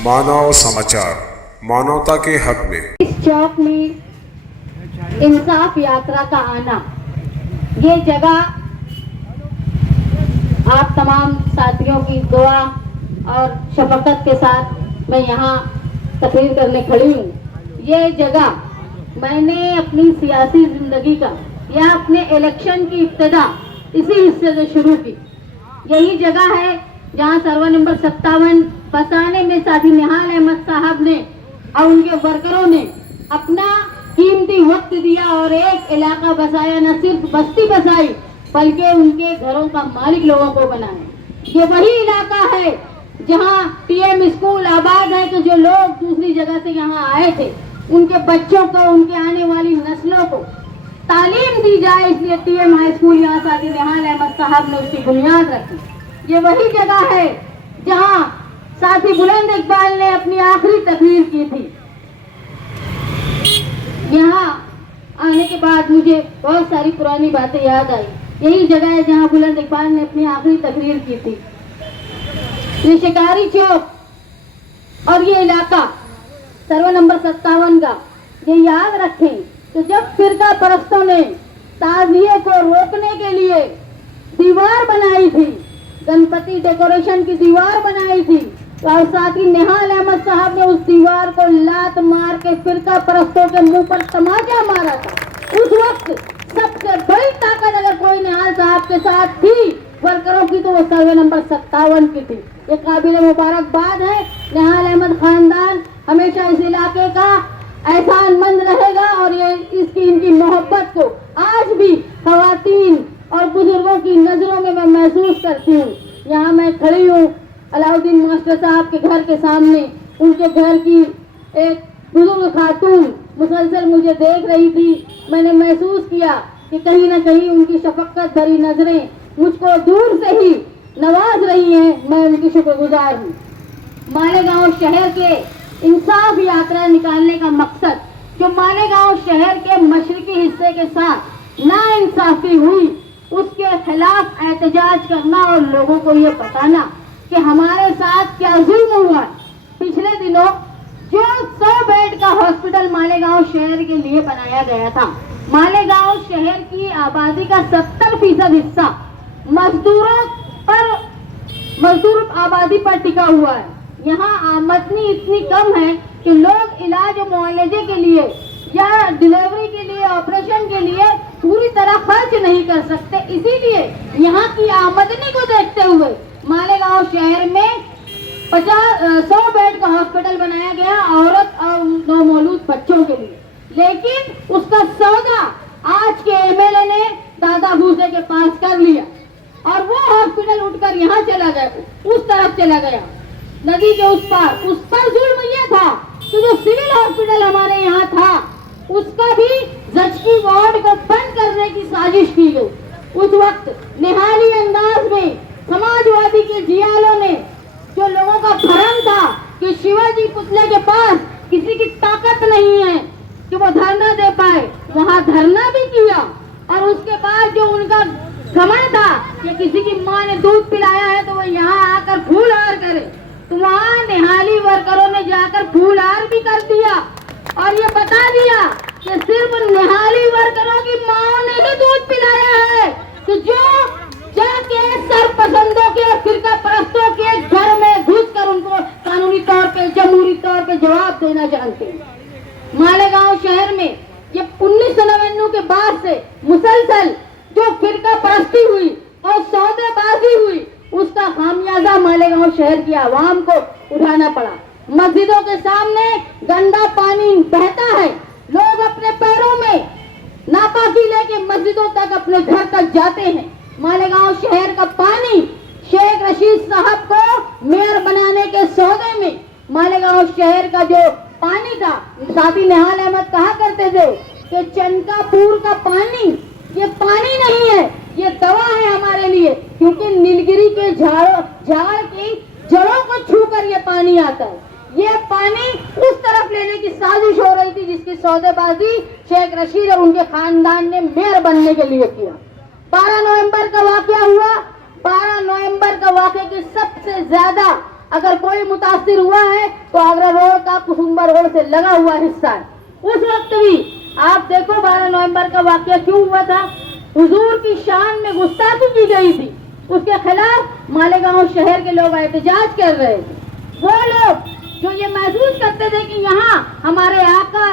मानव समाचार मानवता के हक में इस चौक में इंसाफ यात्रा का आना, ये जगह आप तमाम साथियों की दुआ और शफकत के साथ मैं यहाँ तकरीर करने खड़ी हूँ। ये जगह मैंने अपनी सियासी जिंदगी का या अपने इलेक्शन की इब्तिदा इसी हिस्से से शुरू की। यही जगह है जहाँ सर्वे नंबर 57 बसाने में साथी निहाल अहमद साहब ने और उनके वर्करों ने अपना कीमती वक्त दिया और एक इलाका बसाया, न सिर्फ बस्ती बसाई बल्कि उनके घरों का मालिक लोगों को बनाया। ये वही इलाका है जहाँ टीएम स्कूल आबाद है कि जो लोग दूसरी जगह से यहाँ आए थे उनके बच्चों को, उनके आने वाली नस्लों को तालीम दी जाए, इसलिए टीएम हाई स्कूल यहाँ साथी निहाल अहमद साहब ने उसकी बुनियाद रखी। ये वही जगह है जहाँ साथी बुलंद इकबाल ने अपनी आखिरी तकरीर की थी। यहाँ आने के बाद मुझे बहुत सारी पुरानी बातें याद आई। यही जगह है जहाँ बुलंद इकबाल ने अपनी आखिरी तकरीर की थी। ये शिकारी चौक और ये इलाका सर्वे नंबर 57 का, ये याद रखें कि जब फिरका परस्तों ने ताजिए को रोकने के लिए दीवार बनाई थी, गणपति डेकोरेशन की दीवार बनाई थी, और साथ ही निहाल अहमद साहब ने उस दीवार को लात मार के फिरका परस्तों के मुंह पर तमाचा मारा था। उस वक्त सबसे बड़ी ताकत अगर कोई निहाल साहब के साथ थी वर्करों की तो वो सर्वे नंबर 57 की थी। ये काबिल मुबारकबाद है। निहाल अहमद खानदान हमेशा इस इलाके का एहसानमंद रहेगा और ये इसकी इनकी मोहब्बत को आज भी खवातीन और बुजुर्गों की नजरों में मैं महसूस करती हूँ। यहाँ मैं खड़ी हूँ अलाउद्दीन मास्टर साहब के घर के सामने, उनके घर की एक बुजुर्ग खातून मुसलसल मुझे देख रही थी। मैंने महसूस किया कि कहीं ना कहीं उनकी शफकत भरी नजरें मुझको दूर से ही नवाज रही हैं। मैं उनकी शुक्रगुजार हूँ। मालेगांव शहर के इंसाफ यात्रा निकालने का मकसद, जो मालेगांव शहर के मशरकी हिस्से के साथ नाइंसाफी हुई, उसके खिलाफ एहतजाज करना और लोगों को ये बताना कि हमारे साथ क्या जुल्म हुआ। पिछले दिनों जो 100 बेड का हॉस्पिटल मालेगांव शहर के लिए बनाया गया था, मालेगांव शहर की आबादी का 70% हिस्सा मजदूर आबादी पर टिका हुआ है। यहाँ आमदनी इतनी कम है कि लोग इलाज और मुआवजे के लिए या डिलीवरी के लिए, ऑपरेशन के लिए पूरी तरह खर्च नहीं कर सकते। इसीलिए यहाँ की आमदनी को देखते हुए मालेगांव शहर में 100 बेड का हॉस्पिटल बनाया गया औरत और नवमौलूद बच्चों के लिए। लेकिन उसका सौदा आज के एमएलए ने दादा भूसे के पास कर लिया और वो हॉस्पिटल उठकर यहाँ चला गया, उस तरफ चला गया नदी के उस पर जुल्म ये था कि जो सिविल हॉस्पिटल हमारे यहाँ था उसका भी जचकी वार्ड को बंद करने की साजिश की गई। उस वक्त निहाली अंदाज में समाजवादी के जियालों ने, जो लोगों का भ्रम था कि शिवाजी पुतले के पास किसी की ताकत नहीं है कि वो धरना दे पाए, वहाँ धरना भी किया। और उसके बाद जो उनका घमंड था कि किसी की माँ ने दूध पिलाया है तो वो यहाँ आकर फूलहार करे, तो वहाँ निहाली वर्करों ने जाकर फूलहार भी कर दिया और ये बता दिया कि सिर्फ निहाली वर्करों की माँ ने ही दूध पिलाया है। तो जो जाके सरपसंदों के, फिरका परस्तों के घर में घुसकर उनको कानूनी तौर पे, जमहूरी तौर पे जवाब देना जानते हैं। मालेगांव शहर में ये 1999 के बाद से मुसलसल जो फिरका परस्ती हुई और सौदेबाजी हुई, उसका खामियाजा मालेगांव शहर की आवाम को उठाना पड़ा। मस्जिदों के सामने गंदा पानी बहता है, लोग अपने पैरों में नापाकी लेके मस्जिदों तक, अपने घर तक जाते हैं। मालेगांव शहर का पानी शेख रशीद साहब को मेयर बनाने के सौदे में मालेगांव शहर का जो पानी था, साथी निहाल अहमद कहा करते थे कि चनकापुर का पानी ये पानी नहीं है, ये दवा है हमारे लिए, क्योंकि नीलगिरी के झाड़ की जड़ों को छूकर ये पानी आता है। ये पानी उस तरफ लेने की साजिश हो रही थी जिसकी सौदेबाजी शेख रशीद और उनके खानदान ने मेयर बनने के लिए किया। 12 नवंबर का वाकया हुआ। 12 नवंबर का वाकये की सबसे ज्यादा अगर कोई मुतासिर हुआ है तो आगरा रोड का कुसुम्बा रोड से लगा हुआ हिस्सा है। उस वक्त भी आप देखो 12 नवंबर का वाकया क्यों हुआ था, हुजूर की शान में गुस्ताखी की गई थी, उसके खिलाफ मालेगांव शहर के लोग एहतजाज कर रहे थे। वो लोग जो ये महसूस करते थे कि यहाँ हमारे आका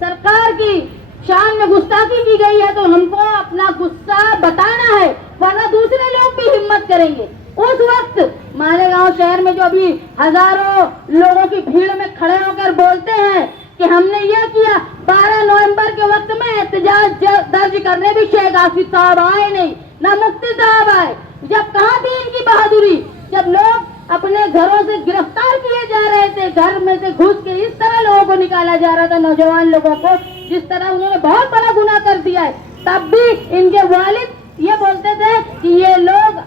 सरकार की शान में गुस्ताखी की गई है तो हमको अपना गुस्सा बताना है, वरना दूसरे लोग भी हिम्मत करेंगे। उस वक्त मालेगांव शहर में जो अभी हजारों लोगों की भीड़ में खड़े होकर बोलते हैं कि हमने यह किया, 12 नवंबर के वक्त में एहतजाज दर्ज करने भी शेख आसिफ साहब आए नहीं, ना मुफ्ती साहब आए। जब कहाँ थी इनकी बहादुरी, जब लोग अपने घरों से गिरफ्तार किए जा रहे थे, घर में से घुस के इस तरह लोगों को निकाला जा रहा था, नौजवान लोगों को, जिस तरह उन्होंने बहुत बड़ा गुनाह कर दिया है। तब भी इनके वालिद ये बोलते थे कि ये लोग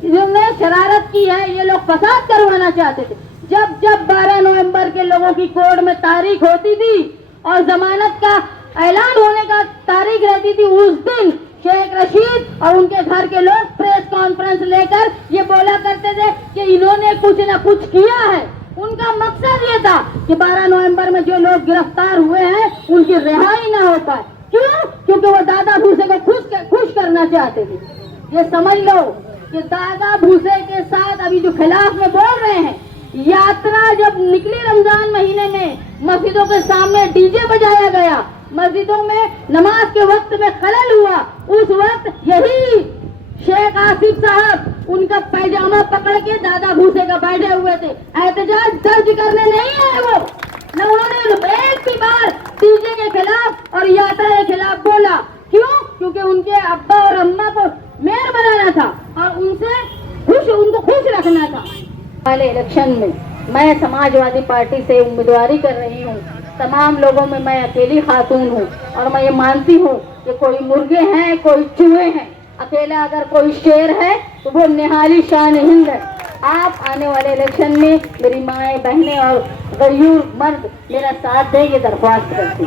जिन्होंने शरारत की है, ये लोग फसाद करवाना चाहते थे। जब जब 12 नवंबर के लोगों की कोर्ट में तारीख होती थी और जमानत का ऐलान होने का तारीख रहती थी, उस दिन शेख रशीद और उनके घर के लोग प्रेस कॉन्फ्रेंस लेकर ये बोला करते थे कि इन्होंने कुछ न कुछ किया है। उनका मकसद ये था कि 12 नवंबर में जो लोग गिरफ्तार हुए हैं उनकी रिहाई न हो पाए। क्यों? क्योंकि वो दादा भूसे को खुश करना चाहते थे। ये समझ लो कि दादा भूसे के साथ अभी जो खिलाफ में बोल रहे हैं, यात्रा जब निकली रमजान महीने में, मस्जिदों के सामने डीजे बजाया गया, मस्जिदों में नमाज के वक्त में खलल हुआ, उस वक्त यही शेख आसिफ साहब उनका पैजामा पकड़ के दादा भूसे का बैठे हुए थे। एहतजाज दर्ज करने नहीं आए वो, न उन्होंने एक भी बार डीजे के खिलाफ और यात्रा के खिलाफ बोला। क्यों? क्योंकि उनके अब्बा और अम्मा को मेयर बनाना था और उनको खुश रखना था। वाले इलेक्शन में मैं समाजवादी पार्टी से उम्मीदवारी कर रही हूँ। तमाम लोगों में मैं अकेली खातून हूँ और मैं ये मानती हूँ कि कोई मुर्गे हैं, कोई चूहे हैं, अकेला अगर कोई शेर है तो वो निहाली शान हिंद है। आप आने वाले इलेक्शन में मेरी माएँ, बहनें और गयूर मर्द मेरा साथ दें, ये दरख्वास्त करती हूँ।